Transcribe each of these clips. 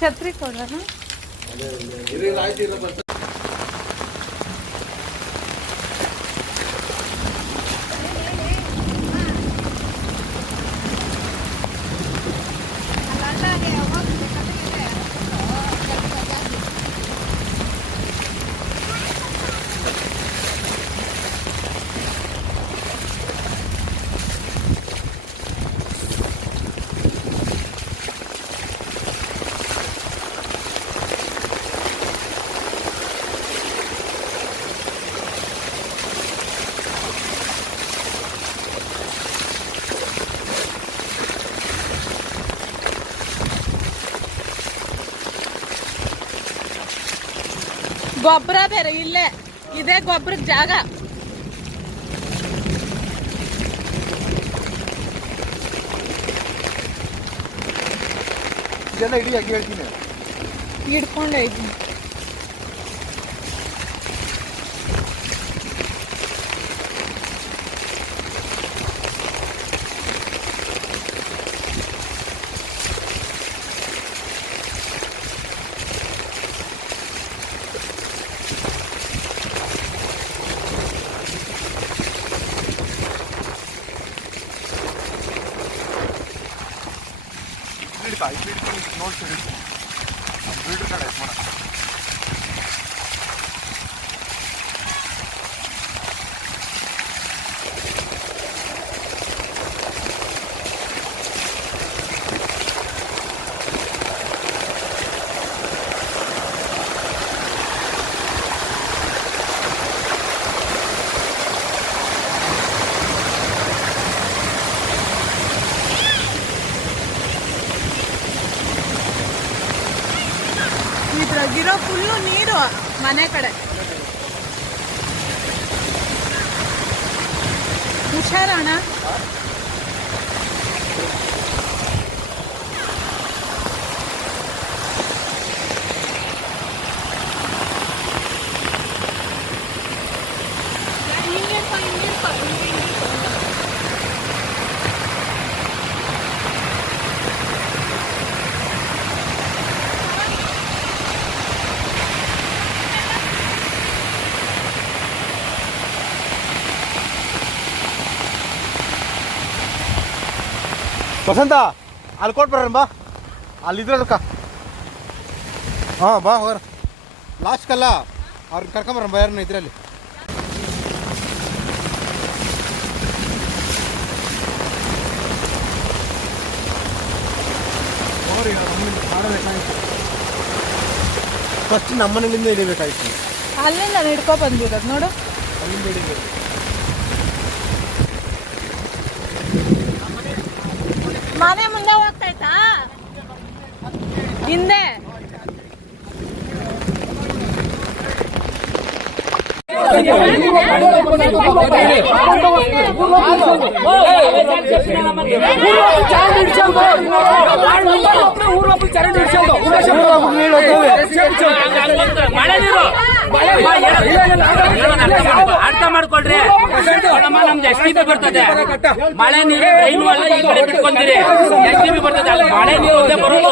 ಛತ್ರಿ ಕೊಡೋಣ ಗೊಬ್ಬರ ಬೇರೆ ಇಲ್ಲೇ. ಇದೇ ಗೊಬ್ಬರದ ಜಾಗ. ಇದೆಲ್ಲ ಇಡೀ ಆಗಿ ಹೇಳ್ತೀನಿ. ಹಿಡ್ಕೊಂಡೆ ಇದ್ದೀನಿ. ಹಿಡ್ಕ ಇದು ಹಿಡ್ಕೊಂಡು ನೋಡ್ತೀನಿ ಕಡೆ ಮಾಡ ಇದ್ರಾಗಿರೋ ಫುಲ್ಲು ನೀರು ಮನೆ ಕಡೆ. ಹುಷಾರಣ ವಸಂತ ಅಲ್ಲಿ ಕೊಟ್ಟು ಬರೋಣ ಬಾ. ಅಲ್ಲಿದ್ರೆ ಅದಕ್ಕ. ಹಾಂ ಬಾ ಹೋಗ್ರ ಲಾಸ್ಟ್ ಕಲ್ಲ ಅವ್ರನ್ನ ಕರ್ಕೊಂಬರಮ್ಮ ಬಾ ಯಾರನ್ನ ಇದರಲ್ಲಿ ಫಸ್ಟ್ ನಮ್ಮನೆಯಿಂದ ಹಿಡಿಬೇಕಾಯ್ತು. ಅಲ್ಲಿಂದ ಹಿಡ್ಕೊ ಬಂದಿರೋದು ನೋಡು. ಅಲ್ಲಿಂದ ಹಿಡಿಬೇಕು. ಮನೆ ಮುಂದೆ ಹೋಗ್ತೈತಾ ಹಿಂದೆ ಅರ್ಥ ಮಾಡ್ಕೊಳ್ರಿ. ನಮ್ದು ಎಸ್ ಟಿ ಬರ್ತದೆ. ಮಳೆ ನೀರು ರೈಲು ಅಲ್ಲ, ಈ ಕಡೆ ಬಿಟ್ಕೊಂತೀರಿ ಎಸ್ ಟಿ ಬರ್ತದೆ. ಅಲ್ಲಿ ಮಳೆ ನೀರು ಒಂದೇ ಬರೋದು.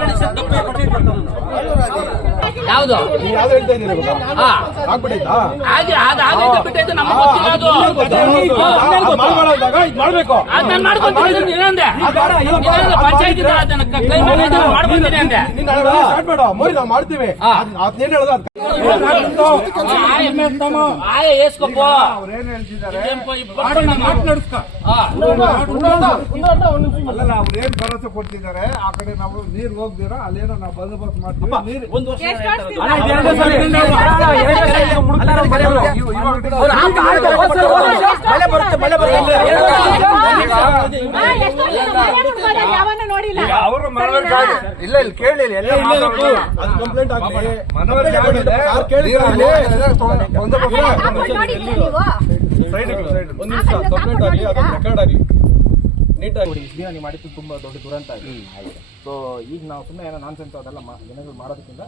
ಯಾವ್ದು? ಯಾವ್ದು ಹೇಳ್ತಾ ಇದ್ದೀನಿ ಗೊತ್ತಾ? ಹಾ ಆಗ್ಬಿಟ್ಟೈತಾ? ಹಾಗೆ ಅದು ಆಗೈತೆ ಬಿಟ್ಟೈತೆ ನಮಗೆ ಗೊತ್ತಿಲ್ಲ ಅದು ಅದ್. ಮಾಡ್ಕೊಳ್ಳೋದಾಗ ಇದ್ ಮಾಡ್ಬೇಕು. ಅದ್ ನಾನು ಮಾಡ್ಕೊಂತೀನಿ ಏನಂದೆ ಪಂಚಾಯತಿ ಅದನ್ನ ಕ್ಲೈಮ್ ಮಾಡ್ಕೊಂತೀನಿ ಅಂದೆ. ನೀನ್ ಸ್ಟಾರ್ಟ್ ಮಾಡು. ಮೋರಿ ನಾವು ಮಾಡ್ತೀವಿ. ಹಾ. ಅದ್ನೇನ್ ಹೇಳೋದು ಅದ್ ಆಯ ಏಸ್ಕೊಪ್ಪ. ಅವ್ರೇನ್ ಹೇಳ್ತಿದ್ದಾರೆ? ಅಲ್ಲಲ್ಲ ಭರವಸೆ ಕೊಡ್ತಿದ್ದಾರೆ ಆ ಕಡೆ ನಾವು ನೀರ್ ಹೋಗ್ದಿರ ಅಲ್ಲೇನೋ ನಾವು ಬಂದೋಬಸ್ತ್ ಮಾಡ್ತೀವಿ. ನೀರು ಒಂದು ನೋಡಿಲ್ಲ ಅವರು. ಇಲ್ಲ ಇಲ್ಲಿ ಕೇಳಿ ಎಲ್ಲ ಕಂಪ್ಲೇಂಟ್ ಆಗಿದೆ. ಒಂದು ಸೈಡ್ ಸೈಡ್ ಇಡು. ಒಂದ್ ನಿಮಿಷ ಕಂಪ್ಲೇಂಟ್ ಆಗಲಿ ಅದೊಂದು ರೆಕಾರ್ಡ್ ಆಗ್ಲಿ. ನೀಟಾಗಿ ದಿನ ನೀವು ಮಾಡಿದ್ದು ತುಂಬಾ ದೊಡ್ಡ ದುರಂತ ಆಗಿದೆ. ಸೊ ಈಗ ನಾವು ಸುಮ್ಮನೆ ಏನೋ ನಾನ್ ಸೆನ್ಸ್ ಅದೆಲ್ಲ ಜನಗಳು ಮಾಡೋದಕ್ಕಿಂತ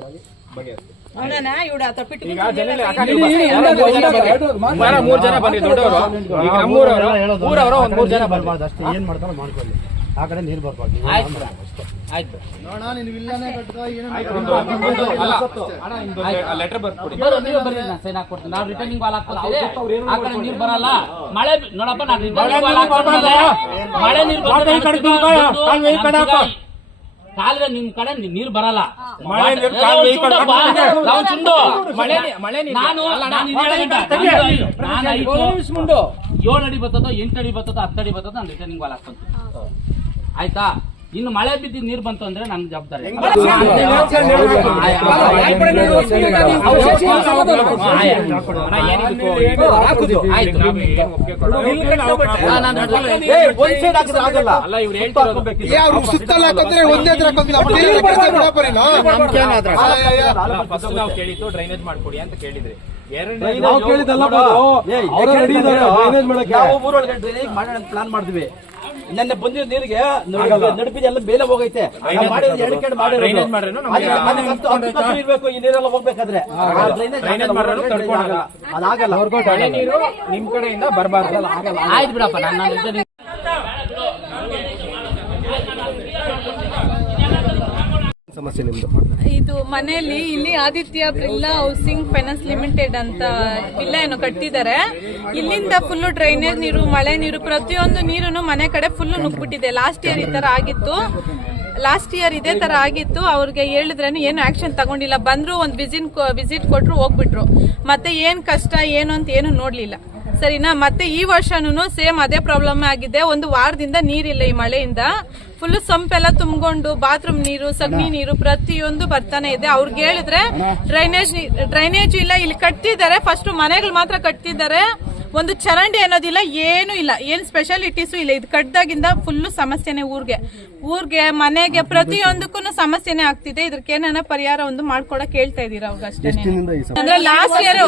ಆಗಿ ಬಗೆಹರಿಸ್ತೀವಿ ಈಗ ಜನರಲ್ಲಿ ಆ. ಯಾರೋ ಮೂರ್ ಜನ ಮೂರ್ ಜನ ಬನ್ನಿ ದೊಡ್ಡವರು. ಈಗ ನಮ್ಮೂರವರು ಊರವರು ಒಂದ್ ಮೂರ್ ಜನ ಬನ್ನಿ ಅಷ್ಟೇ ಏನ್ ಮಾಡ್ತಾರೋ ಮಾಡ್ಕೊಳ್ಳಿ. ಆ ಕಡೆ ನೀರು ಬರ್ಬಾರ್ದು ಆಯ್ತು ಆಯ್ತು. ಲೆಟರ್ ಬರ್ಕೊಡಿ ಬರೋ ನೀವು ಬರ್ರಿ ನಾನು ಸೈನ್ ಹಾಕ್ಕೊಡ್ತೀನಿ. ನಾವು ರಿಟರ್ನಿಂಗ್ ವಾಲ್ ಹಾಕ್ಕೊಡ್ತೀವಿ ಆ ಕಡೆ ನೀರು ಬರಲ್ಲ. ಮಳೆ ನೋಡಪ್ಪ ನಾನು ರಿಟರ್ನಿಂಗ್ ವಾಲ್ ಹಾಕ್ಕೊಡ್ಮೇಲೆ ಮಳೆ ನೀರು ಕಾಲುವೆ ನಿಮ್ ಕಡೆ ನೀರ್ ಬರಲ್ಲ. ಮಳೆ ನೀರು ಕಾಲುವೆ ಈ ಕಡೆ ಚುಂಡಪ್ಪ, ಬರ್ತದೆ. ನಾವು ಚುಂಡು. ಮಳೆ ನೀ- ಮಳೆ ನೀರು ನಾನು ಅಲ್ಲ, ಅಲ್ಲ, ನಾನು ಮಳೆ ಇದೇ ನೀರು ಗಂಟ. ನಾನು ಐದು. ನಾನು ಐದು. ಏಳು ಅಡಿ ಬರ್ತದೋ ಎಂಟು ಅಡಿ ಬರ್ತದೋ ಹತ್ತು ಅಡಿ ಬರ್ತದೋ ನಾನು ರಿಟರ್ನಿಂಗ್ ವಾಲ್ ಹಾಕ್ಕೊಂತೀನಿ ಆಯ್ತಾ? ಇನ್ನು ಮಳೆ ಬಿದ್ದು ನೀರು ಬಂತು ಅಂದ್ರೆ ನನ್ನ ಜವಾಬ್ದಾರಿ. ನಾವು ಕೇಳಿದ್ದು ಡ್ರೈನೇಜ್ ಮಾಡ್ಕೊಡಿ ಅಂತ ಕೇಳಿದ್ರಿ. ಡ್ರೈನೇಜ್ ಮಾಡೋಣ ಪ್ಲಾನ್ ಮಾಡಿದ್ವಿ ನೆನ್ನೆ ಬಂದಿರೋ ನೀರಿಗೆ ನಡುಪಿದೆ ಎಲ್ಲ ಬೇಲೆ ಹೋಗೈತೆ. ಮಾಡಿದ್ರೆ ಮಾಡಿರೋದು ಎರಡು ಕಡೆ ಮಾಡಿರೋದು. ಇರ್ಬೇಕು ಈ ನೀರೆಲ್ಲ ಹೋಗ್ಬೇಕಾದ್ರೆ. ಅದಾಗಲ್ಲ. ನೀರು ನಿಮ್ ಕಡೆಯಿಂದ ಬರಬಾರ್ದು. ಆಯ್ತು ಬಿಡಪ್ಪ ನಾನು ನಾನು ರಿಟರ್ನಿಂಗ್ ಸಮಸ್ಯೆ ನಿಮ್ದು? ಇದು ಮನೆಯಲ್ಲಿ ಇಲ್ಲಿ Aditya Birla housing finance limited ಅಂತ ಬಿಲ್ಲಾ ಏನು ಕಟ್ಟಿದ್ದಾರೆ. ಇಲ್ಲಿಂದ ಫುಲ್ ಡ್ರೈನೇಜ್ ನೀರು, ಮಳೆ ನೀರು, ಪ್ರತಿಯೊಂದು ನೀರು ಮನೆ ಕಡೆ ಫುಲ್ ನುಗ್ಬಿಟ್ಟಿದೆ. ಲಾಸ್ಟ್ ಇಯರ್ ಈ ತರ ಆಗಿತ್ತು. ಲಾಸ್ಟ್ ಇಯರ್ ಇದೇ ತರ ಆಗಿತ್ತು. ಅವ್ರಿಗೆ ಹೇಳಿದ್ರೇನು ಏನು ಆಕ್ಷನ್ ತಗೊಂಡಿಲ್ಲ. ಬಂದ್ರು, ಒಂದು ವಿಸಿಟ್ ವಿಸಿಟ್ ಕೊಟ್ರು, ಹೋಗ್ಬಿಟ್ರು. ಮತ್ತೆ ಏನ್ ಕಷ್ಟ, ಏನು ಅಂತ ಏನು ನೋಡ್ಲಿಲ್ಲ. ಸರಿನಾ? ಮತ್ತೆ ಈ ವರ್ಷನೂ ಸೇಮ್ ಅದೇ ಪ್ರಾಬ್ಲಮ್ ಆಗಿದೆ. ಒಂದು ವಾರದಿಂದ ನೀರಿಲ್ಲ ಈ ಮಳೆಯಿಂದ. ಫುಲ್ ಸಂಪೆಲ್ಲ ತುಂಬಿಕೊಂಡು ಬಾತ್ರೂಮ್ ನೀರು ಸಗಣಿ ನೀರು ಪ್ರತಿಯೊಂದು ಬರ್ತಾನೆ ಇದೆ. ಅವ್ರಿಗೆ ಹೇಳಿದ್ರೆ ಡ್ರೈನೇಜ್ ಡ್ರೈನೇಜ್ ಇಲ್ಲ ಇಲ್ಲಿ ಕಟ್ತಿದ್ದಾರೆ. ಫಸ್ಟ್ ಮನೆಗಳು ಮಾತ್ರ ಕಟ್ತಿದ್ದಾರೆ. ಒಂದು ಚರಂಡಿ ಅನ್ನೋದಿಲ್ಲ ಏನು ಇಲ್ಲ. ಏನ್ ಸ್ಪೆಷಾಲಿಟೀಸು ಇಲ್ಲ. ಇದು ಕಟ್ಟದಾಗಿಂದ ಫುಲ್ ಸಮಸ್ಯೆನೆ ಊರ್ಗೆ. ಊರ್ಗೆ ಮನೆಗೆ ಪ್ರತಿಯೊಂದಕ್ಕೂ ಸಮಸ್ಯೆನೆ ಆಗ್ತಿದೆ. ಇದಕ್ಕೆ ಏನಾನ ಪರಿಹಾರ ಒಂದು ಮಾಡ್ಕೊಡಕ್ ಹೇಳ್ತಾ ಇದೀರ ಅವ್ರಿಗೆ ಅಷ್ಟೇ ಅಂದ್ರೆ ಲಾಸ್ಟ್ ಇಯರ್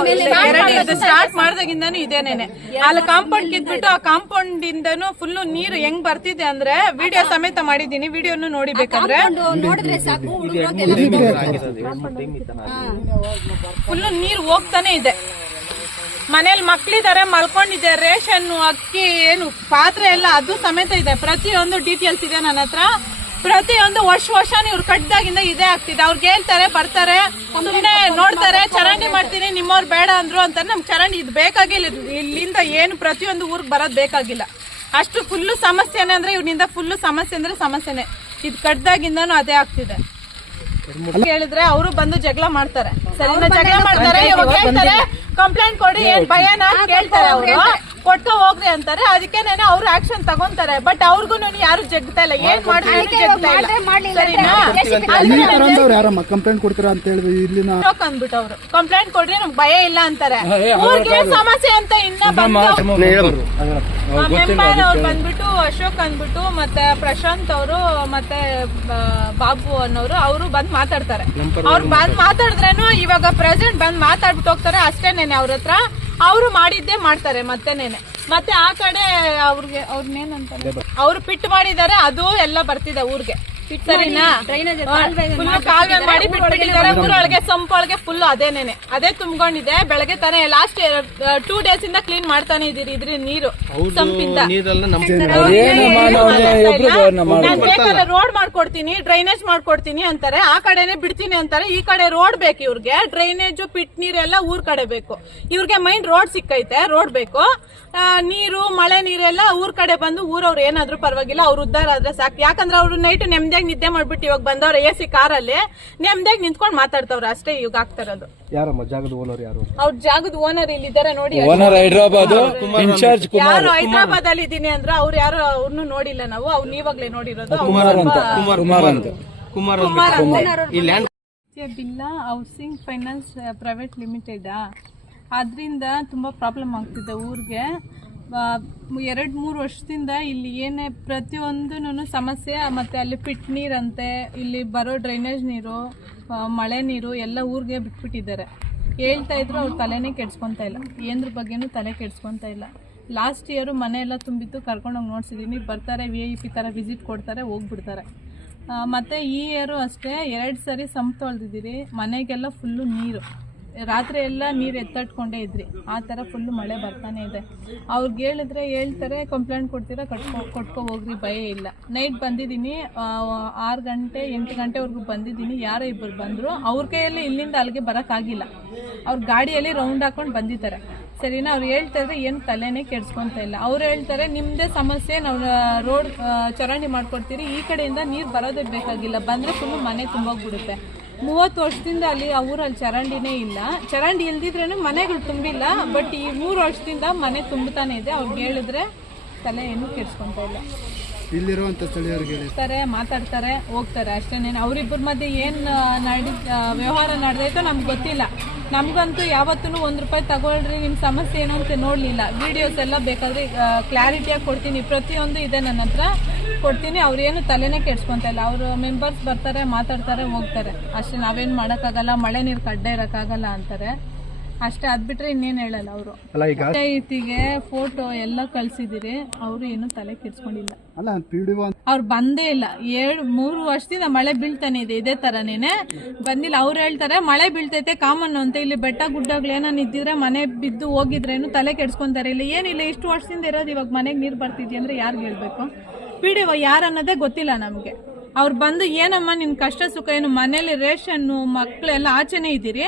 ಎರಡು ಸ್ಟಾರ್ಟ್ ಮಾಡ್ದಾಗಿಂದಾನು ಇದೇನೇನೆ. ಅಲ್ಲಿ ಕಾಂಪೌಂಡ್ ಕಿತ್ಬಿಟ್ಟು ಆ ಕಾಂಪೌಂಡ್ ಇಂದನು ಫುಲ್ ನೀರು ಹೆಂಗ್ ಬರ್ತಿದೆ ಅಂದ್ರೆ ವಿಡಿಯೋ ಸಮೇತ ಮಾಡಿದೀನಿ ವಿಡಿಯೋನು ನೋಡಿಬೇಕಂದ್ರೆ. ಫುಲ್ಲು ನೋಡಿದ್ರೆ ಸಾಕು ಹುಡುಗರಿಗೆಲ್ಲ ಫುಲ್ ನೀರು ಹೋಗ್ತಾನೆ ಇದೆ. ಮನೇಲಿ ಮಕ್ಳಿದ್ದಾರೆ ಮಲ್ಕೊಂಡಿದ್ದೆ ರೇಷನ್ ಅಕ್ಕಿ, ಏನು, ಪಾತ್ರೆ ಎಲ್ಲ ಅದು ಸಮೇತ ಇದೆ. ಪ್ರತಿಯೊಂದು ಡೀಟೇಲ್ಸ್ ಇದೆ ನನ್ನ ಹತ್ರ. ಪ್ರತಿಯೊಂದು ವರ್ಷ ವರ್ಷ ಇವ್ರು ಕಟ್ಟಿದಾಗಿಂದ ಇದೇ ಆಗ್ತಿದೆ. ಅವ್ರಿಗೆ ಹೇಳ್ತಾರೆ, ಬರ್ತಾರೆ ಸುಮ್ಮನೆ ನೋಡ್ತಾರೆ, ಚರಂಡಿ ಮಾಡ್ತೀನಿ, ನಿಮ್ಮವ್ರು ಬೇಡ ಅಂದ್ರು ಅಂತ ನಮ್ಗೆ ಚರಂಡಿ ಇದು ಬೇಕಾಗಿಲ್ಲ. ಇಲ್ಲಿಂದ ಏನು ಪ್ರತಿಯೊಂದು ಊರಿಗೆ ಬರೋದು ಬೇಕಾಗಿಲ್ಲ. ಅಷ್ಟು ಫುಲ್ಲು ಸಮಸ್ಯೆನೆ ಅಂದ್ರೆ ಇವ್ರಿಂದ ಫುಲ್ಲು ಸಮಸ್ಯೆ ಅಂದ್ರೆ ಸಮಸ್ಯೆನೆ. ಇದು ಕಟ್ದಾಗಿಂದನೂ ಅದೇ ಆಗ್ತಿದೆ. ಹೇಳಿದ್ರೆ ಅವರು ಬಂದು ಜಗಳ ಮಾಡ್ತಾರೆ. ಜಗಳ ಮಾಡ್ತಾರೆ ಕಂಪ್ಲೇಂಟ್ ಕೊಡಿ ಏನ್ ಭಯನ ಕೇಳ್ತಾರೆ ಅವರು ಕೊಟ್ಕೊ ಹೋಗ್ರಿ ಅಂತಾರೆ. ಅದಕ್ಕೆ ಅವ್ರು ಆಕ್ಷನ್ ತಗೊಂತಾರೆ. ಬಟ್ ಅವ್ರಿಗೂ ಯಾರು ಜಗ್ತಾ ಇಲ್ಲ. ಏನ್ ಮಾಡ್ತಾರೆ ಜಗ್ತಾ ಇಲ್ಲ. ಸರಿನಾ? ಅದಕ್ಕೆ ಯಾರಮ್ಮ? ಕಂಪ್ಲೇಂಟ್ ಕೊಡ್ತೀರಾ ಅಂತ ಹೇಳಿದ್ವಿ ಇಲ್ಲಿನ ಅಶೋಕ್ ಅಂದ್ಬಿಟ್ಟು ಅವರು ಕಂಪ್ಲೇಂಟ್ ಕೊಡ್ರಿ ನಮ್ಗೆ ಭಯ ಇಲ್ಲ ಅಂತಾರೆ. ಊರ್ಗೆ ಸಮಸ್ಯೆ ಅಂತ ಇನ್ನ ಮೆಂಬರ್ ಅವ್ರು ಬಂದ್ಬಿಟ್ಟು ಅಶೋಕ್ ಅಂದ್ಬಿಟ್ಟು ಮತ್ತೆ ಪ್ರಶಾಂತ್ ಅವರು ಮತ್ತೆ ಬ- ಬಾಬು ಅನ್ನೋರು ಅವರು ಬಂದ್ ಮಾತಾಡ್ತಾರೆ. ಅವ್ರು ಬಂದ್ ಮಾತಾಡಿದ್ರೇನು ಇವಾಗ ಪ್ರೆಸೆಂಟ್ ಬಂದ್ ಮಾತಾಡ್ಬಿಟ್ಟು ಹೋಗ್ತಾರೆ. ಅಷ್ಟೇನೇನೆ ಅವ್ರ ಹತ್ರ. ಅವರು ಮಾಡಿದ್ದೇ ಮಾಡ್ತಾರೆ ಮತ್ತೆನೇನೆ. ಮತ್ತೆ ಆ ಕಡೆ ಅವ್ರಿಗೆ ಅವ್ರನ್ನೇನಂತಾರೆ ಅವ್ರು ಪಿಟ್ ಮಾಡಿದ್ದಾರೆ ಅದು ಎಲ್ಲ ಬರ್ತಿದೆ ಊರ್ಗೆ. ಸರಿನಾ? ಫುಲ್ ಕಾಲುವೆ ಮಾಡಿ ಬಿಟ್ಬಿಟ್ಟಿದ್ದಾರೆ ಊರೊಳಗೆ ಸಂಪೊಳಗೆ ಫುಲ್ ಅದೇನೇನೆ ಅದೇ ತುಂಬಿಕೊಂಡಿದೆ ಬೆಳಗ್ಗೆ ತಾನೇ ಲಾಸ್ಟ್ ಟೂ ಡೇಸ್ ಇಂದ ಕ್ಲೀನ್ ಮಾಡ್ತಾನೆ ಇದೀರಿ ಇದ್ರಿ ನೀರು ಸಂಪಿಂದ. ನಾನ್ ಬೇಕಾದ್ರೆ ರೋಡ್ ಮಾಡ್ಕೊಡ್ತೀನಿ ಡ್ರೈನೇಜ್ ಮಾಡ್ಕೊಡ್ತೀನಿ ಅಂತಾರೆ ಆ ಕಡೆನೆ ಬಿಡ್ತೀನಿ ಅಂತಾರೆ ಈ ಕಡೆ ರೋಡ್ ಬೇಕು ಇವ್ರಿಗೆ ಡ್ರೈನೇಜ್ ಪಿಟ್ ನೀರೆಲ್ಲ ಊರ್ ಕಡೆ ಬೇಕು. ಇವ್ರಿಗೆ ಮೈನ್ ರೋಡ್ ಸಿಕ್ಕೈತೆ ರೋಡ್ ಬೇಕು. ಆ, ನೀರು ಮಳೆ ನೀರೆಲ್ಲ ಊರ್ ಕಡೆ ಬಂದು ಊರವ್ರು ಏನಾದ್ರು ಪರವಾಗಿಲ್ಲ ಅವ್ರು ಉದ್ದಾರ ಆದ್ರೆ ಸಾಕು. ಯಾಕಂದ್ರೆ ಅವ್ರು ನೈಟ್ ನೆಮ್ಮದಿಯಾಗಿ ನಿದ್ದೆ ಮಾಡ್ಬಿಟ್ಟು ಇವಾಗ ಬಂದವ್ರ ಎ ಸಿ ಕಾರಲ್ಲಿ ನೆಮ್ಮದಿಯಾಗಿ ನಿಂತ್ಕೊಂಡು ಮಾತಾಡ್ತವ್ರ ಅಷ್ಟೇ ಇವಾಗ ಆಗ್ತಾರದು ಯಾರಮ್ಮ? ಜಾಗದ ಓನರ್ ಯಾರು? ಅವ್ರ ಜಾಗದ ಓನರ್ ಇಲ್ಲಿದ್ದಾರೆ ನೋಡಿ ಓನರ್ ಹೈದರಾಬಾದ್? ಇನ್ಚಾರ್ಜ್ ಯಾರು ಹೈದರಾಬಾದ್ ಅಲ್ಲಿ ಇದೀನಿ ಅಂದ್ರೆ ಅವ್ರು ಯಾರು ಅವ್ರನ್ನು ನೋಡಿಲ್ಲ ನಾವು ಅವ್ರು ನೀವಾಗ್ಲೇ ನೋಡಿರೋದು. ಕುಮಾರ್ ಅಂತ. ಕುಮಾರ್ ಅಂತ. ಕುಮಾರ್ ಅಂತ. Birla housing finance private limited? ಅದರಿಂದ ತುಂಬ ಪ್ರಾಬ್ಲಮ್ ಆಗ್ತಿದೆ ಊರಿಗೆ. ಎರಡು ಮೂರು ವರ್ಷದಿಂದ ಇಲ್ಲಿ ಏನೇ ಪ್ರತಿಯೊಂದೂ ಸಮಸ್ಯೆ, ಮತ್ತು ಅಲ್ಲಿ ಪಿಟ್ ನೀರಂತೆ, ಇಲ್ಲಿ ಬರೋ ಡ್ರೈನೇಜ್ ನೀರು ಮಳೆ ನೀರು ಎಲ್ಲ ಊರಿಗೆ ಬಿಟ್ಬಿಟ್ಟಿದ್ದಾರೆ. ಹೇಳ್ತಾ ಇದ್ರು ಅವ್ರು ತಲೆನೇ ಕೆಡ್ಸ್ಕೊತಾ ಇಲ್ಲ. ಏನ್ರ ಬಗ್ಗೆನೂ ತಲೆ ಕೆಡ್ಸ್ಕೊತಾ ಇಲ್ಲ. ಲಾಸ್ಟ್ ಇಯರು ಮನೆ ಎಲ್ಲ ತುಂಬಿತ್ತು ಕರ್ಕೊಂಡೋಗಿ ನೋಡ್ಸಿದ್ದೀನಿ ಬರ್ತಾರೆ ವಿ ಐ ಪಿ ಥರ ವಿಸಿಟ್ ಕೊಡ್ತಾರೆ, ಹೋಗ್ಬಿಡ್ತಾರೆ. ಮತ್ತು ಈ ಇಯರು ಅಷ್ಟೇ ಎರಡು ಸರಿ ಸಂಪ್ ತೊಳ್ದಿದ್ದೀರಿ. ಮನೆಗೆಲ್ಲ ಫುಲ್ಲು ನೀರು. ರಾತ್ರಿ ಎಲ್ಲ ನೀರು ಎತ್ತಟ್ಕೊಂಡೇ ಇದ್ರಿ. ಆ ಥರ ಫುಲ್ಲು ಮಳೆ ಬರ್ತಾನೆ ಇದೆ. ಅವ್ರಿಗೆ ಹೇಳಿದ್ರೆ ಹೇಳ್ತಾರೆ ಕಂಪ್ಲೇಂಟ್ ಕೊಡ್ತೀರಾ, ಕಟ್ಕೊ, ಕೊಟ್ಕೊ ಹೋಗ್ರಿ, ಭಯ ಇಲ್ಲ. ನೈಟ್ ಬಂದಿದ್ದೀನಿ ಆರು ಗಂಟೆ, ಎಂಟು ಗಂಟೆವರೆಗೂ ಬಂದಿದ್ದೀನಿ. ಯಾರೋ ಇಬ್ಬರು ಬಂದರು. ಅವ್ರ ಕೈಯಲ್ಲಿ ಇಲ್ಲಿಂದ ಅಲ್ಲಿಗೆ ಬರೋಕ್ಕಾಗಿಲ್ಲ. ಅವ್ರ ಗಾಡಿಯಲ್ಲಿ ರೌಂಡ್ ಹಾಕೊಂಡು ಬಂದಿದ್ದಾರೆ. ಸರಿನಾ? ಅವ್ರು ಹೇಳ್ತಾ ಏನು ತಲೆನೇ ಕೆಡ್ಸ್ಕೊಂತ ಇಲ್ಲ. ಅವ್ರು ಹೇಳ್ತಾರೆ ನಿಮ್ಮದೇ ಸಮಸ್ಯೆ, ನಾವು ರೋಡ್ ಚರಂಡಿ ಮಾಡ್ಕೊಡ್ತೀರಿ. ಈ ಕಡೆಯಿಂದ ನೀರು ಬರೋದೇ ಬೇಕಾಗಿಲ್ಲ. ಬಂದರೆ ಫುಲ್ಲು ಮನೆ ತುಂಬೋಗ್ಬಿಡುತ್ತೆ. ಮೂವತ್ತು ವರ್ಷದಿಂದ ಅಲ್ಲಿ ಆ ಊರಲ್ಲಿ ಚರಂಡಿನೇ ಇಲ್ಲ. ಚರಂಡಿ ಇಲ್ದಿದ್ರೇನು ಮನೆಗಳು ತುಂಬಿಲ್ಲ ಬಟ್ ಈ ಮೂರು ವರ್ಷದಿಂದ ಮನೆ ತುಂಬುತ್ತಾನೆ ಇದೆ. ಅವ್ರಿಗೆ ಹೇಳಿದ್ರೆ ತಲೆ ಏನು ಕೆಡ್ಸ್ಕೊಂತ ಇಲ್ಲ. ಇಲ್ಲಿರುವಂತ ಸ್ಥಳೀಯರಿಗೆ ಮಾತಾಡ್ತಾರೆ, ಹೋಗ್ತಾರೆ ಅಷ್ಟೇನೇನು ಅವರಿಬ್ಬರ ಮಧ್ಯೆ ಏನು ನಡಿ ವ್ಯವಹಾರ ನಡೆದೈತೋ ನಮ್ಗೆ ಗೊತ್ತಿಲ್ಲ. ನಮಗಂತೂ ಯಾವತ್ತೂ ಒಂದು ರೂಪಾಯಿ ತಗೊಳ್ರಿ ನಿಮ್ಮ ಸಮಸ್ಯೆ ಏನು ಅಂತ ನೋಡಲಿಲ್ಲ. ವಿಡಿಯೋಸ್ ಎಲ್ಲ ಬೇಕಾದ್ರೆ ಕ್ಲಾರಿಟಿಯಾಗಿ ಕೊಡ್ತೀನಿ. ಪ್ರತಿಯೊಂದು ಇದೆ ನನ್ನ ಹತ್ರ. ಕೊಡ್ತೀನಿ. ಅವ್ರೇನು ತಲೆನೇ ಕೆಡ್ಸ್ಕೊಂತ ಇಲ್ಲ. ಅವರು ಮೆಂಬರ್ಸ್ ಬರ್ತಾರೆ, ಮಾತಾಡ್ತಾರೆ, ಹೋಗ್ತಾರೆ. ಅಷ್ಟೇ, ನಾವೇನು ಮಾಡೋಕ್ಕಾಗಲ್ಲ. ಮಳೆ ನೀರು ಕಡ್ಡೆ ಇರೋಕ್ಕಾಗಲ್ಲ ಅಂತಾರೆ. ಅಷ್ಟೇ ಅದ್ ಬಿಟ್ರೆ ಇನ್ನೇನ್ ಹೇಳಲ್ಲ ಅವರು. ಅಲ್ಲ ಈಗ ಪಂಚಾಯಿತಿಗೆ ಫೋಟೋ ಎಲ್ಲ ಕಳ್ಸಿದಿರಿ ಅವರು ಏನು ತಲೆ ಕೆಡ್ಸ್ಕೊಂಡಿಲ್ಲ. ಅಲ್ಲ ಅವ್ರು ಬಂದೇ ಇಲ್ಲ. ಏಳು ಮೂರು ವರ್ಷದಿಂದ ಮಳೆ ಬೀಳ್ತಾನೆ ಇದೆ ಇದೇ ತರನೇನೆ. ಬಂದಿಲ್ಲ ಅವ್ರು ಹೇಳ್ತಾರೆ ಮಳೆ ಬೀಳ್ತೈತೆ ಕಾಮನ್ ಅಂತ. ಇಲ್ಲಿ ಬೆಟ್ಟ ಗುಡ್ಡಗಳು ಏನಾನ ಇದ್ದಿದ್ರೆ ಮನೆ ಬಿದ್ದು ಹೋಗಿದ್ರೇನು ತಲೆ ಕೆಡ್ಸ್ಕೊಂತಾರೆ ಇಲ್ಲ. ಏನಿಲ್ಲ ಇಷ್ಟು ವರ್ಷದಿಂದ ಇರೋದು ಇವಾಗ ಮನೆಗೆ ನೀರು ಬರ್ತಿದ್ಯ ಅಂದ್ರೆ ಯಾರ್ಗ್ ಹೇಳ್ಬೇಕು? ಪಿ ಡಿ ಯಾರು ಅನ್ನೋದೇ ಗೊತ್ತಿಲ್ಲ ನಮಗೆ. ಅವ್ರು ಬಂದು ಏನಮ್ಮ ನಿನ್ ಕಷ್ಟ ಸುಖ ಏನು? ಮನೇಲಿ ರೇಷನ್ನು ಮಕ್ಕಳೆಲ್ಲ ಆಚೆನೆ ಇದ್ದೀರಿ.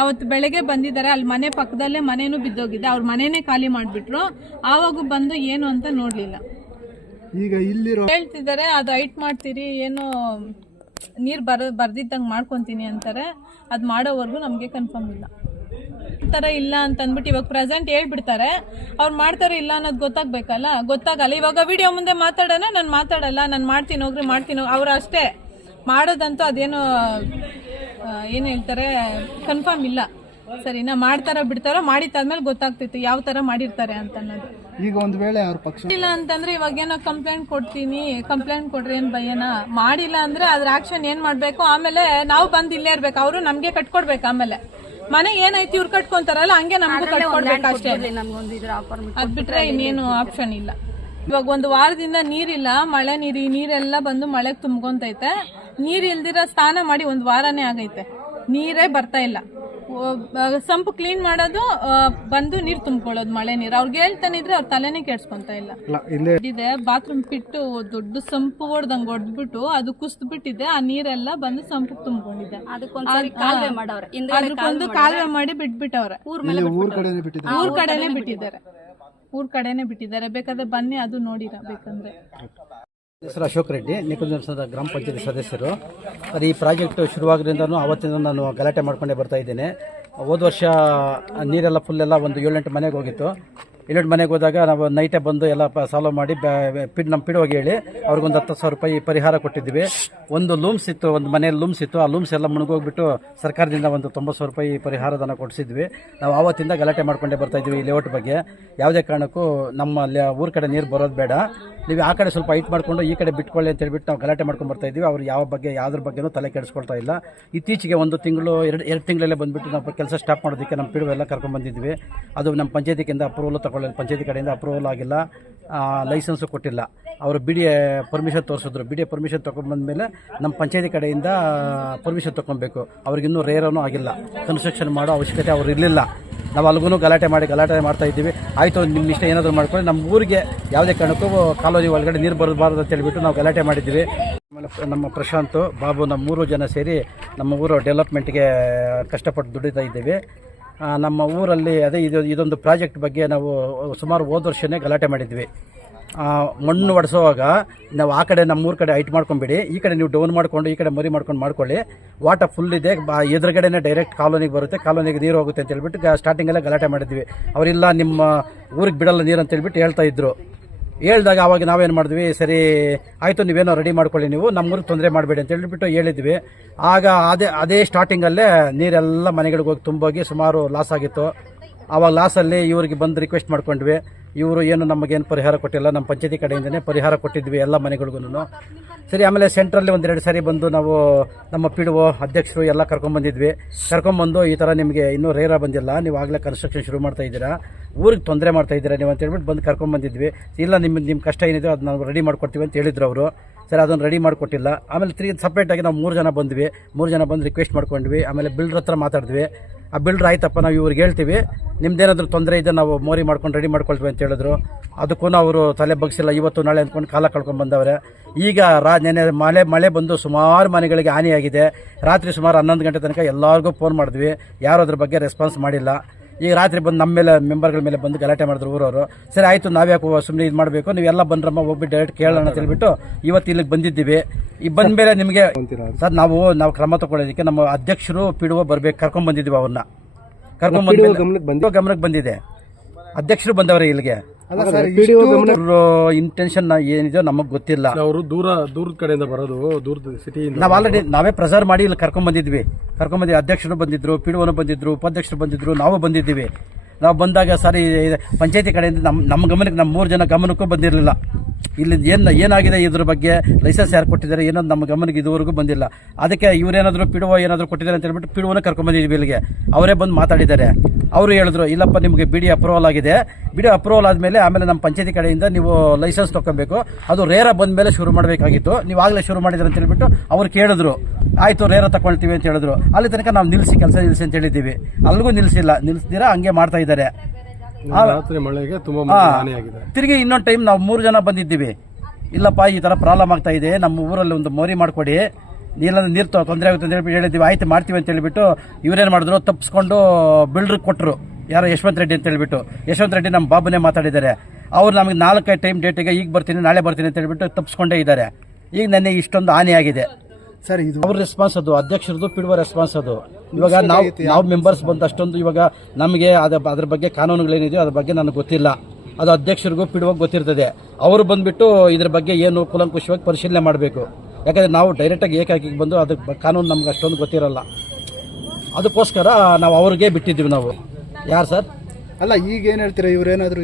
ಅವತ್ತು ಬೆಳಗ್ಗೆ ಬಂದಿದ್ದಾರೆ ಅಲ್ಲಿ ಮನೆ ಪಕ್ಕದಲ್ಲೇ ಮನೇನು ಬಿದ್ದೋಗಿದೆ. ಅವ್ರ ಮನೇನೆ ಖಾಲಿ ಮಾಡಿಬಿಟ್ರು. ಆವಾಗ ಬಂದು ಏನು ಅಂತ ನೋಡ್ಲಿಲ್ಲ. ಈಗ ಇಲ್ಲಿರೋ ಹೇಳ್ತಿದ್ದಾರೆ ಅದು ಹೈಟ್ ಮಾಡ್ತೀರಿ ಏನು ನೀರು ಬರ ಬರ್ದಿದ್ದಂಗೆ ಮಾಡ್ಕೊತೀನಿ ಅಂತಾರೆ. ಅದು ಮಾಡೋವರೆಗೂ ನಮಗೆ ಕನ್ಫರ್ಮ್ ಇಲ್ಲ. ಥರ ಇಲ್ಲ ಅಂತ ಅಂದ್ಬಿಟ್ಟು ಇವಾಗ ಪ್ರೆಸೆಂಟ್ ಹೇಳ್ಬಿಡ್ತಾರೆ. ಅವ್ರು ಮಾಡ್ತಾರೆ ಇಲ್ಲ ಅನ್ನೋದು ಗೊತ್ತಾಗ್ಬೇಕಲ್ಲ? ಗೊತ್ತಾಗಲ್ಲ. ಇವಾಗ ವಿಡಿಯೋ ಮುಂದೆ ಮಾತಾಡೋಣ ನಾನು ಮಾತಾಡಲ್ಲ ನಾನು ಮಾಡ್ತೀನಿ ಹೋಗ್ರಿ ಮಾಡ್ತೀನಿ. ಅವ್ರು ಅಷ್ಟೇ. ಮಾಡೋದಂತೂ ಅದೇನು ಏನು ಹೇಳ್ತಾರೆ ಕನ್ಫರ್ಮ್ ಇಲ್ಲ. ಸರಿನಾ ಮಾಡ್ತಾರೋ ಬಿಡ್ತಾರೋ ಮಾಡಿದ್ದಾದ್ಮೇಲೆ ಗೊತ್ತಾಗ್ತಿತ್ತು ಯಾವ ತರ ಮಾಡಿರ್ತಾರೆ ಅಂತ ಅನ್ನೋದು. ಈಗ ಒಂದ್ ವೇಳೆ ಅವ್ರ ಪಕ್ಷ ಇಲ್ಲ ಅಂತಂದ್ರೆ ಇವಾಗ ಏನೋ ಕಂಪ್ಲೇಂಟ್ ಕೊಡ್ತೀನಿ ಕಂಪ್ಲೇಂಟ್ ಕೊಡ್ರಿ ಏನ್ ಭಯನ? ಮಾಡಿಲ್ಲ ಅಂದ್ರೆ ಅದ್ರ ಆಕ್ಷನ್ ಏನ್ ಮಾಡ್ಬೇಕು? ಆಮೇಲೆ ನಾವು ಬಂದ್ ಇಲ್ಲೇ ಇರ್ಬೇಕು. ಅವರು ನಮ್ಗೆ ಕಟ್ಕೊಡ್ಬೇಕು ಆಮೇಲೆ. ಮನೆ ಏನೈತಿ ಇವ್ರು ಕಟ್ಕೊಂತಾರಲ್ಲ ಹಂಗೆ ನಮಗೂ ಕಟ್ಕೊಡ್ಬೇಕಷ್ಟೇ ಅದ್ ಬಿಟ್ರೆ ಇನ್ನೇನು ಆಪ್ಷನ್ ಇಲ್ಲ. ಇವಾಗ ಒಂದು ವಾರದಿಂದ ನೀರಿಲ್ಲ ಮಳೆ ನೀರು ಈ ನೀರೆಲ್ಲ ಬಂದು ಮಳೆಗೆ ತುಂಬ್ಕೊಂತೈತೆ. ನೀರ್ ಇಲ್ದಿರ ಸ್ನಾನ ಮಾಡಿ ಒಂದ್ ವಾರನೇ ಆಗೈತೆ. ನೀರೇ ಬರ್ತಾ ಇಲ್ಲ. ಸಂಪ್ ಕ್ಲೀನ್ ಮಾಡೋದು ಆ, ಬಂದು ನೀರ್ ತುಂಬ್ಕೊಳ್ಳೋದು ಮಳೆ ನೀರು. ಅವ್ರಿಗೆ ಹೇಳ್ತಾನೆ ಇದ್ರೆ ಅವ್ರ ತಲೆನೇ ಕೆಡ್ಸ್ಕೊಂತ ಇಲ್ಲ. ಇದೆ ಬಾತ್ರೂಮ್ ಪಿಟ್ಟು ದೊಡ್ಡ ಸಂಪು ಹೊಡ್ದಂಗ್ ಹೊಡ್ಬಿಟ್ಟು ಅದು ಕುಸ್ತ್ ಬಿಟ್ಟಿದೆ ಆ ನೀರೆಲ್ಲ ಬಂದು ಸಂಪ್ ತುಂಬಿಕೊಂಡಿದೆ. ಅದಕ್ಕೊಂದು ಕಾಲುವೆ ಮಾಡಿ ಬಿಟ್ಬಿಟ್ಟವ್ರೆ. ಊರ್ ಕಡೆನೆ ಬಿಟ್ಟಿದ್ದಾರೆ. ಊರ್ ಕಡೆನೆ ಬಿಟ್ಟಿದ್ದಾರೆ. ಬೇಕಾದ್ರೆ ಬನ್ನಿ ಅದು ನೋಡಿರ ಬೇಕಂದ್ರೆ ಹೆಸರು ಅಶೋಕ್ ರೆಡ್ಡಿ ನಿಕುಂಜ ಗ್ರಾಮ ಪಂಚಾಯತಿ ಸದಸ್ಯರು. ಅದು ಈ ಪ್ರಾಜೆಕ್ಟ್ ಶುರುವಾಗಿರಿಂದನೂ ಅವತ್ತಿಂದ ನಾನು ಗಲಾಟೆ ಮಾಡ್ಕೊಂಡೇ ಬರ್ತಾ ಇದ್ದೇನೆ. ಹೋದ ವರ್ಷ ನೀರೆಲ್ಲ ಫುಲ್ಲೆಲ್ಲ ಒಂದು ಏಳೆಂಟು ಮನೆಗೆ ಹೋಗಿತ್ತು. ಏಳೆಂಟು ಮನೆಗೆ ಹೋದಾಗ ನಾವು ನೈಟೇ ಬಂದು ಎಲ್ಲ ಸಾಲ್ವ್ ಮಾಡಿ ಪಿಡ್ ನಮ್ಮ ಪಿಡುವಾಗಿ ಹೇಳಿ ಅವ್ರಿಗೊಂದು ಹತ್ತು ಸಾವಿರ ರೂಪಾಯಿ ಪರಿಹಾರ ಕೊಟ್ಟಿದ್ವಿ ಒಂದು ಲೂಮ್ಸ್ ಇತ್ತು, ಒಂದು ಮನೆಯಲ್ಲಿ ಲೂಮ್ಸ್ ಇತ್ತು. ಆ ಲೂಮ್ಸ್ ಎಲ್ಲ ಮುಳುಗೋಗ್ಬಿಟ್ಟು ಸರ್ಕಾರದಿಂದ ಒಂದು ತೊಂಬತ್ತು ಸಾವಿರ ರೂಪಾಯಿ ಪರಿಹಾರಧನ ಕೊಡಿಸಿದ್ವಿ. ನಾವು ಆವತ್ತಿಂದ ಗಲಾಟೆ ಮಾಡ್ಕೊಂಡೇ ಬರ್ತಾ ಇದ್ವಿ ಈ ಲೇಔಟ್ ಬಗ್ಗೆ. ಯಾವುದೇ ಕಾರಣಕ್ಕೂ ನಮ್ಮ ಊರ ಕಡೆ ನೀರು ಬರೋದು ಬೇಡ. ನೀವು ಆ ಕಡೆ ಸ್ವಲ್ಪ ಹೈಟ್ ಮಾಡಿಕೊಂಡು ಈ ಕಡೆ ಬಿಟ್ಕೊಳ್ಳಿ ಅಂತ ಹೇಳ್ಬಿಟ್ಟು ನಾವು ಗಲಾಟೆ ಮಾಡ್ಕೊಂಡು ಬರ್ತಾ ಇದ್ವಿ ಅವ್ರು ಯಾವ ಬಗ್ಗೆ, ಯಾವ್ದ್ರ ಬಗ್ಗೆನೂ ತಲೆ ಕೆಡಿಸ್ಕೊಳ್ತಾ ಇಲ್ಲ. ಇತ್ತೀಚೆಗೆ ಒಂದು ತಿಂಗಳು, ಎರಡು ಎರಡು ತಿಂಗಳಲ್ಲೇ ಬಂದುಬಿಟ್ಟು ನಾವು ಕೆಲಸ ಸ್ಟಾಪ್ ಮಾಡೋದಕ್ಕೆ ನಮ್ಮ ಪಿಡುವೆಲ್ಲ ಕರ್ಕೊಂಡು ಬಂದಿದ್ವಿ. ಅದು ನಮ್ಮ ಪಂಚಾಯತಿಗಿಂತ ಅಪ್ರೂವಲ್ ತಗೊಳ್ಳಿಲ್ಲ ಪಂಚಾಯತಿ ಕಡೆಯಿಂದ ಅಪ್ರೂವಲ್ ಆಗಿಲ್ಲ. ಲೈಸೆನ್ಸು ಕೊಟ್ಟಿಲ್ಲ. ಅವರು ಬಿ ಡಿ ಎ ಪರ್ಮಿಷನ್ ತೋರಿಸಿದ್ರು. ಬಿ ಡಿ ಎ ಪರ್ಮಿಷನ್ ತೊಗೊಂಡ್ಬಂದಮೇಲೆ ನಮ್ಮ ಪಂಚಾಯತಿ ಕಡೆಯಿಂದ ಪರ್ಮಿಷನ್ ತೊಗೊಬೇಕು ಅವ್ರಿಗಿನ್ನೂ ರೇರನೂ ಆಗಿಲ್ಲ. ಕನ್ಸ್ಟ್ರಕ್ಷನ್ ಮಾಡೋ ಅವಶ್ಯಕತೆ ಅವ್ರು ಇರಲಿಲ್ಲ. ನಾವು ಅಲ್ಗೂ ಗಲಾಟೆ ಮಾಡಿ, ಗಲಾಟೆ ಮಾಡ್ತಾ ಇದ್ದೀವಿ. ಆಯಿತು ನಿಮ್ಮ ಇಷ್ಟ ಏನಾದರೂ ಮಾಡ್ಕೊಳ್ಳಿ. ನಮ್ಮ ಊರಿಗೆ ಯಾವುದೇ ಕಾರಣಕ್ಕೂ ಕಾಲೋನಿ ಒಳಗಡೆ ನೀರು ಬರಬಾರ್ದು ಅಂತ ಹೇಳಿಬಿಟ್ಟು ನಾವು ಗಲಾಟೆ ಮಾಡಿದ್ದೀವಿ. ನಮ್ಮ ಪ್ರಶಾಂತ್, ಬಾಬು ನಮ್ಮ ಮೂರು ಜನ ಸೇರಿ ನಮ್ಮ ಊರು ಡೆವಲಪ್ಮೆಂಟ್ಗೆ ಕಷ್ಟಪಟ್ಟು ದುಡಿತಾ ಇದ್ದೀವಿ. ನಮ್ಮ ಊರಲ್ಲಿ ಅದೇ ಇದು, ಇದೊಂದು ಪ್ರಾಜೆಕ್ಟ್ ಬಗ್ಗೆ ನಾವು ಸುಮಾರು ಹೋದ ವರ್ಷನೇ ಗಲಾಟೆ ಮಾಡಿದ್ವಿ. ಮಣ್ಣು ಒಡಿಸೋವಾಗ ನಾವು ಆ ಕಡೆ ನಮ್ಮ ಊರ ಕಡೆ ಹೈಟ್ ಮಾಡ್ಕೊಂಬಿಡಿ, ಈ ಕಡೆ ನೀವು ಡೌನ್ ಮಾಡ್ಕೊಂಡು, ಈ ಕಡೆ ಮರಿ ಮಾಡ್ಕೊಂಡು ಮಾಡ್ಕೊಳ್ಳಿ. ವಾಟರ್ ಫುಲ್ ಇದೆ ಎದುರುಗಡೆನೇ ಡೈರೆಕ್ಟ್ ಕಾಲೋನಿಗೆ ಬರುತ್ತೆ, ಕಾಲೋನಿಗೆ ನೀರು ಹೋಗುತ್ತೆ ಅಂತ ಹೇಳ್ಬಿಟ್ಟು ಸ್ಟಾರ್ಟಿಂಗಲ್ಲೇ ಗಲಾಟೆ ಮಾಡಿದ್ವಿ. ಅವರಿಲ್ಲ ನಿಮ್ಮ ಊರಿಗೆ ಬಿಡಲ್ಲ ನೀರು ಅಂತ ಹೇಳ್ಬಿಟ್ಟು ಹೇಳ್ತಾ ಇದ್ರು. ಹೇಳ್ದಾಗ ಅವಾಗ ನಾವೇನು ಮಾಡಿದ್ವಿ, ಸರಿ, ಆಯಿತು, ನೀವೇನೋ ರೆಡಿ ಮಾಡ್ಕೊಳ್ಳಿ ನೀವು ನಮ್ಮೂರಿಗೆ ತೊಂದರೆ ಮಾಡಬೇಡಿ ಅಂತ ಹೇಳಿಬಿಟ್ಟು ಹೇಳಿದ್ವಿ. ಆಗ ಅದೇ ಅದೇ ಸ್ಟಾರ್ಟಿಂಗಲ್ಲೇ ನೀರೆಲ್ಲ ಮನೆಗಳಿಗೆ ಹೋಗಿ ತುಂಬೋಗಿ ಸುಮಾರು ಲಾಸ್ ಆಗಿತ್ತು. ಆವಾಗ ಲಾಸಲ್ಲಿ ಇವ್ರಿಗೆ ಬಂದು ರಿಕ್ವೆಸ್ಟ್ ಮಾಡ್ಕೊಂಡ್ವಿ. ಇವರು ಏನು ನಮಗೇನು ಪರಿಹಾರ ಕೊಟ್ಟಿಲ್ಲ, ನಮ್ಮ ಪಂಚಾಯತಿ ಕಡೆಯಿಂದನೇ ಪರಿಹಾರ ಕೊಟ್ಟಿದ್ವಿ ಎಲ್ಲ ಮನೆಗಳಿಗೂ ಸರಿ, ಆಮೇಲೆ ಸೆಂಟ್ರಲ್ಲಿ ಒಂದೆರಡು ಸಾರಿ ಬಂದು ನಾವು ನಮ್ಮ ಪಿ ಡಿ ಒ ಅಧ್ಯಕ್ಷರು ಎಲ್ಲ ಕರ್ಕೊಂಬಂದಿದ್ವಿ ಕರ್ಕೊಂಬಂದು ಈ ಥರ ನಿಮಗೆ ಇನ್ನೂ ರೇರ ಬಂದಿಲ್ಲ, ನೀವು ಆಗಲೇ ಕನ್ಸ್ಟ್ರಕ್ಷನ್ ಶುರು ಮಾಡ್ತಾ ಇದ್ದೀರಾ, ಊರಿಗೆ ತೊಂದರೆ ಮಾಡ್ತಾ ಇದ್ದೀರಾ ನೀವು ಅಂತ ಹೇಳ್ಬಿಟ್ಟು ಬಂದು ಕರ್ಕೊಂಬಂದಿದ್ವಿ ಇಲ್ಲ, ನಿಮ್ಮ ನಿಮ್ಮ ಕಷ್ಟ ಏನಿದೆ ಅದು ನಾವು ರೆಡಿ ಮಾಡ್ಕೊಡ್ತೀವಿ ಅಂತ ಹೇಳಿದ್ರು ಅವರು. ಸರಿ, ಅದನ್ನು ರೆಡಿ ಮಾಡಿಕೊಟ್ಟಿಲ್ಲ. ಆಮೇಲೆ ತಿರುಗಿ ಸಪ್ರೇಟಾಗಿ ನಾವು ಮೂರು ಜನ ಬಂದ್ವಿ. ಮೂರು ಜನ ಬಂದು ರಿಕ್ವೆಸ್ಟ್ ಮಾಡ್ಕೊಂಡ್ವಿ. ಆಮೇಲೆ ಬಿಲ್ಡ್ರ್ ಹತ್ರ ಮಾತಾಡಿದ್ವಿ. ಆ ಬಿಲ್ಡ್ರ್ ಆಯ್ತಪ್ಪ, ನಾವು ಇವ್ರಿಗೆ ಹೇಳ್ತೀವಿ. ನಿಮ್ದೇನಾದ್ರೂ ತೊಂದರೆ ಇದೆ, ನಾವು ಮೋರಿ ಮಾಡ್ಕೊಂಡು ರೆಡಿ ಮಾಡ್ಕೊಳ್ತೀವಿ ಅಂತ ಹೇಳಿದ್ರು. ಅದಕ್ಕೂ ಅವರು ತಲೆ ಬಗ್ಸಿಲ್ಲ, ಇವತ್ತು ನಾಳೆ ಅಂದ್ಕೊಂಡು ಕಾಲ ಕಳ್ಕೊಂಡು ಬಂದವ್ರೆ. ಈಗ ರಾ ನೆನೆ ಮಳೆ ಮಳೆ ಬಂದು ಸುಮಾರು ಮನೆಗಳಿಗೆ ಹಾನಿಯಾಗಿದೆ. ರಾತ್ರಿ ಸುಮಾರು ಹನ್ನೊಂದು ಗಂಟೆ ತನಕ ಎಲ್ಲರಿಗೂ ಫೋನ್ ಮಾಡಿದ್ವಿ. ಯಾರು ಅದ್ರ ಬಗ್ಗೆ ರೆಸ್ಪಾನ್ಸ್ ಮಾಡಿಲ್ಲ. ಈಗ ರಾತ್ರಿ ಬಂದು ನಮ್ಮ ಮೇಲೆ ಮೆಂಬರ್ಗಳ ಮೇಲೆ ಬಂದು ಗಲಾಟೆ ಮಾಡಿದ್ರು ಊರವರು. ಸರಿ ಆಯಿತು ನಾವ್ಯಾಕೆ ಸುಮ್ಮನೆ ಇದು ಮಾಡಬೇಕು. ನೀವೆಲ್ಲ ಬಂದ್ರಮ್ಮ ಹೋಗ್ಬಿಟ್ಟು ಡೈರೆಕ್ಟ್ ಕೇಳೋಣ ಅಂತ ಹೇಳ್ಬಿಟ್ಟು ಇವತ್ತು ಇಲ್ಲಿಗೆ ಬಂದಿದ್ದೀವಿ. ಈ ಬಂದ ಮೇಲೆ ನಿಮಗೆ ಸರ್ ನಾವು ನಾವು ಕ್ರಮ ತಗೊಳ್ಳೋದಕ್ಕೆ ನಮ್ಮ ಅಧ್ಯಕ್ಷರು ಪಿಡುವ ಬರ್ಬೇಕು ಕರ್ಕೊಂಡ್ ಬಂದಿದ್ವಿ ಅವ್ರನ್ನ ಕರ್ಕೊಂಡ್ ಬಂದ ಗಮನಕ್ಕೆ ಬಂದಿದೆ. ಅಧ್ಯಕ್ಷರು ಬಂದವ್ರೆ ಇಲ್ಲಿಗೆ. ಇಂಟೆನ್ಷನ್ ಏನಿದೆ ನಮಗೆ ಗೊತ್ತಿಲ್ಲ. ಅವರು ದೂರ ದೂರದ ಕಡೆಯಿಂದ ಬರೋದು ದೂರದ ಸಿಟಿಯಿಂದ ನಾವು ಆಲ್ರೆಡಿ ನಾವೇ ಪ್ರೆಸರ್ ಮಾಡಿ ಇಲ್ಲಿ ಕರ್ಕೊಂಡ್ ಬಂದಿದ್ವಿ. ಕರ್ಕೊಂಡ್ ಬಂದಿ ಅಧ್ಯಕ್ಷರು ಬಂದಿದ್ರು ಪಿಡುವನು ಬಂದಿದ್ರು ಉಪಾಧ್ಯಕ್ಷರು ಬಂದಿದ್ರು ನಾವು ಬಂದಿದ್ದೀವಿ. ನಾವು ಬಂದಾಗ ಸಾರಿ ಪಂಚಾಯತಿ ಕಡೆಯಿಂದ ನಮ್ಮ ನಮ್ಮ ಗಮನಕ್ಕೆ ನಮ್ಮ ಮೂರು ಜನ ಗಮನಕ್ಕೂ ಬಂದಿರಲಿಲ್ಲ. ಇಲ್ಲಿ ಏನು, ಏನಾಗಿದೆ ಇದ್ರ ಬಗ್ಗೆ ಲೈಸೆನ್ಸ್ ಯಾರು ಕೊಟ್ಟಿದ್ದಾರೆ ಏನೋ ನಮ್ಮ ಗಮನಕ್ಕೆ ಇದುವರೆಗೂ ಬಂದಿಲ್ಲ. ಅದಕ್ಕೆ ಇವರೇನಾದರೂ ಪಿಡುವ ಏನಾದರೂ ಕೊಟ್ಟಿದ್ದಾರೆ ಅಂತ ಹೇಳ್ಬಿಟ್ಟು ಪಿಡುವನ ಕರ್ಕೊಂಡ್ಬಂದಿದ್ವಿ ಇಲ್ಲಿಗೆ. ಅವರೇ ಬಂದು ಮಾತಾಡಿದ್ದಾರೆ. ಅವರು ಹೇಳಿದ್ರು, ಇಲ್ಲಪ್ಪ, ನಿಮಗೆ ಬಿಡಿ ಅಪ್ರೂವಲ್ ಆಗಿದೆ. ಬಿಡಿ ಅಪ್ರೂವಲ್ ಆದಮೇಲೆ ಆಮೇಲೆ ನಮ್ಮ ಪಂಚಾಯತಿ ಕಡೆಯಿಂದ ನೀವು ಲೈಸೆನ್ಸ್ ತೊಗೊಬೇಕು ಅದು ರೇರ ಬಂದ ಮೇಲೆ ಶುರು ಮಾಡಬೇಕಾಗಿತ್ತು. ನೀವು ಆಗಲೇ ಶುರು ಮಾಡಿದ್ರೆ ಅಂತ ಹೇಳ್ಬಿಟ್ಟು ಅವ್ರು ಕೇಳಿದ್ರು. ಆಯಿತು, ರೇರ ತಗೊಳ್ತೀವಿ ಅಂತ ಹೇಳಿದ್ರು. ಅಲ್ಲಿ ತನಕ ನಾವು ನಿಲ್ಲಿಸಿ ಕೆಲಸ ನಿಲ್ಲಿಸಿ ಅಂತ ಹೇಳಿದ್ದೀವಿ. ಅಲ್ಲಿಗೂ ನಿಲ್ಲಿಸಿಲ್ಲ ನಿಲ್ಲಿಸ್ತೀರಾ ಹಂಗೆ ಮಾಡ್ತಾ ಇದ್ದಾರೆ. ಮಳೆಗೆ ತಿರುಗಿ ಇನ್ನೊಂದು ಟೈಮ್ ನಾವು ಮೂರು ಜನ ಬಂದಿದ್ದೀವಿ. ಇಲ್ಲಪ್ಪ ಈ ಥರ ಪ್ರಾಬ್ಲಮ್ ಆಗ್ತಾ ಇದೆ. ನಮ್ಮ ಊರಲ್ಲಿ ಒಂದು ಮೋರಿ ಮಾಡಿಕೊಡಿ. ನೀರಲ್ಲಿ ನೀರು ತೊಂದರೆ ಆಗುತ್ತೆ ಅಂತ ಹೇಳಿದ್ದೀವಿ. ಹೇಳಿದ್ವಿ ಆಯ್ತು ಮಾಡ್ತೀವಿ ಅಂತ ಹೇಳಿಬಿಟ್ಟು ಇವ್ರೇನು ಮಾಡಿದ್ರು? ತಪ್ಪಿಸ್ಕೊಂಡು ಬಿಲ್ಡ್ರಿಗೆ ಕೊಟ್ಟರು ಯಾರೋ ಯಶವಂತ್ ರೆಡ್ಡಿ ಅಂತ ಹೇಳಿಬಿಟ್ಟು. ಯಶವಂತ್ ರೆಡ್ಡಿ ನಮ್ಮ ಬಾಬುನೇ ಮಾತಾಡಿದ್ದಾರೆ. ಅವ್ರು ನಮಗೆ ನಾಲ್ಕೈದು ಟೈಮ್ ಡೇಟಿಗೆ ಈಗ ಬರ್ತೀನಿ ನಾಳೆ ಬರ್ತೀನಿ ಅಂತ ಹೇಳಿಬಿಟ್ಟು ತಪ್ಪಿಸ್ಕೊಂಡೇ ಇದ್ದಾರೆ. ಈಗ ನನಗೆ ಇಷ್ಟೊಂದು ಹಾನಿಯಾಗಿದೆ. ಸರ್ ಇದು ಅವ್ರ ರೆಸ್ಪಾನ್ಸ್ ಅದು ಅಧ್ಯಕ್ಷರದು ಪಿಡುವ ರೆಸ್ಪಾನ್ಸ್ ಅದು. ಇವಾಗ ನಾವು ನಾವು ಮೆಂಬರ್ಸ್ ಬಂದ ಅಷ್ಟೊಂದು ಇವಾಗ ನಮಗೆ ಅದ ಅದ್ರ ಬಗ್ಗೆ ಕಾನೂನುಗಳೇನಿದೆಯೋ ಅದ್ರ ಬಗ್ಗೆ ನನಗೆ ಗೊತ್ತಿಲ್ಲ. ಅದು ಅಧ್ಯಕ್ಷರಿಗೂ ಪಿಡುವಾಗ ಗೊತ್ತಿರ್ತದೆ. ಅವರು ಬಂದ್ಬಿಟ್ಟು ಇದ್ರ ಬಗ್ಗೆ ಏನು ಕುಲಂಕುಷವಾಗಿ ಪರಿಶೀಲನೆ ಮಾಡಬೇಕು. ಯಾಕಂದ್ರೆ ನಾವು ಡೈರೆಕ್ಟಾಗಿ ಏಕಾಕಿ ಬಂದು ಅದಕ್ಕೆ ಕಾನೂನು ನಮ್ಗೆ ಅಷ್ಟೊಂದು ಗೊತ್ತಿರಲ್ಲ. ಅದಕ್ಕೋಸ್ಕರ ನಾವು ಅವ್ರಿಗೆ ಬಿಟ್ಟಿದ್ದೀವಿ ನಾವು. ಯಾರು ಸರ್? ಅಲ್ಲ ಈಗ ಏನು ಹೇಳ್ತೀರಾ ಇವ್ರೇನಾದ್ರು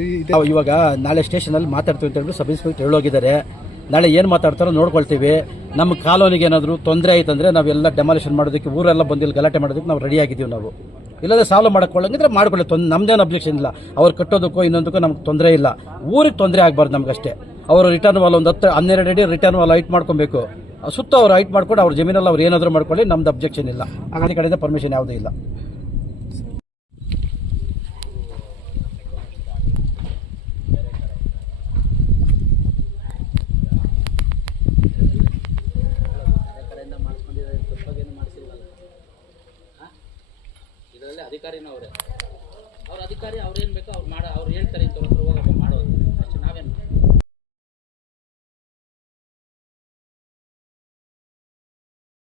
ಇವಾಗ ನಾಳೆ ಸ್ಟೇಷನಲ್ಲಿ ಮಾತಾಡ್ತೀವಿ ಅಂತ ಹೇಳ್ಬಿಟ್ಟು ಸಬ್ ಇನ್ಸ್ಪೆಕ್ಟರ್ ಹೇಳೋಗಿದ್ದಾರೆ. ನಾಳೆ ಏನು ಮಾತಾಡ್ತಾರೋ ನೋಡ್ಕೊಳ್ತೀವಿ. ನಮ್ಮ ಕಾಲೋನಿಗೆ ಏನಾದರೂ ತೊಂದರೆ ಆಯ್ತಂದರೆ ನಾವೆಲ್ಲ ಡೆಮಾಲಿಷನ್ ಮಾಡೋದಕ್ಕೆ ಊರೆಲ್ಲ ಬಂದಿಲ್ಲ ಗಲಾಟೆ ಮಾಡೋದಕ್ಕೆ ನಾವು ರೆಡಿ ಆಗಿದ್ದೀವಿ ನಾವು. ಇಲ್ಲದೆ ಸಾಲ್ವ್ ಮಾಡ್ಕೊಳ್ಳಂಗಿದ್ರೆ ಮಾಡ್ಕೊಳ್ಳಿ ತೊಂದ್ರೆ ನಮ್ದೇನು ಅಬ್ಜೆಕ್ಷನ್ ಇಲ್ಲ. ಅವ್ರು ಕಟ್ಟೋದಕ್ಕೋ ಇನ್ನೊಂದಕ್ಕೂ ನಮ್ಗೆ ತೊಂದರೆ ಇಲ್ಲ. ಊರಿಗೆ ತೊಂದರೆ ಆಗಬಾರ್ದು ನಮಗಷ್ಟೇ. ಅವರು ರಿಟರ್ನ್ ವಾಲ್ ಒಂದು ಹತ್ತು, ಹನ್ನೆರಡು ಅಡಿ ರಿಟರ್ನ್ ವಾಲ್ ಹೈಟ್ ಮಾಡ್ಕೊಬೇಕು. ಸುತ್ತ ಅವ್ರು ಹೈಟ್ ಮಾಡ್ಕೊಂಡು ಅವ್ರ ಜಮೀನಲ್ಲಿ ಅವ್ರು ಏನಾದರೂ ಮಾಡ್ಕೊಳ್ಳಿ, ನಮ್ದು ಅಬ್ಜೆಕ್ಷನ್ ಇಲ್ಲ. ಆ ಕಡೆಯಿಂದ ಪರ್ಮಿಷನ್ ಯಾವುದೂ ಇಲ್ಲ. ಅಧಿಕಾರಿ ಅವ್ರೇನ್ ಬೇಕೋ ಅವ್ರು ಮಾಡ ಅವ್ರು ಹೇಳ್ತಾರೆ.